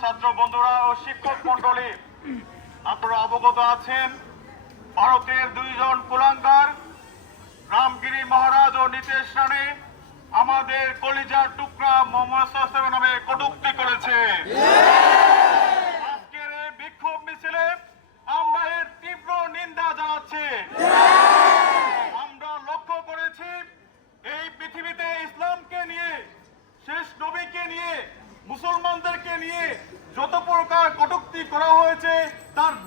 ছাত্র বন্ধুরা ও শিক্ষক মন্ডলী আপনারা অবগত আছেন, ভারতের দুইজন কুলাঙ্গার, রামগিরি মহারাজ ও নীতিশ রানী আমাদের কলিজার টুকরা মোহাম্মদ নামে কটুক্তি করেছে। মুসলমানদেরকে নিয়ে যত প্রকার কটুক্তি করা হয়েছে তার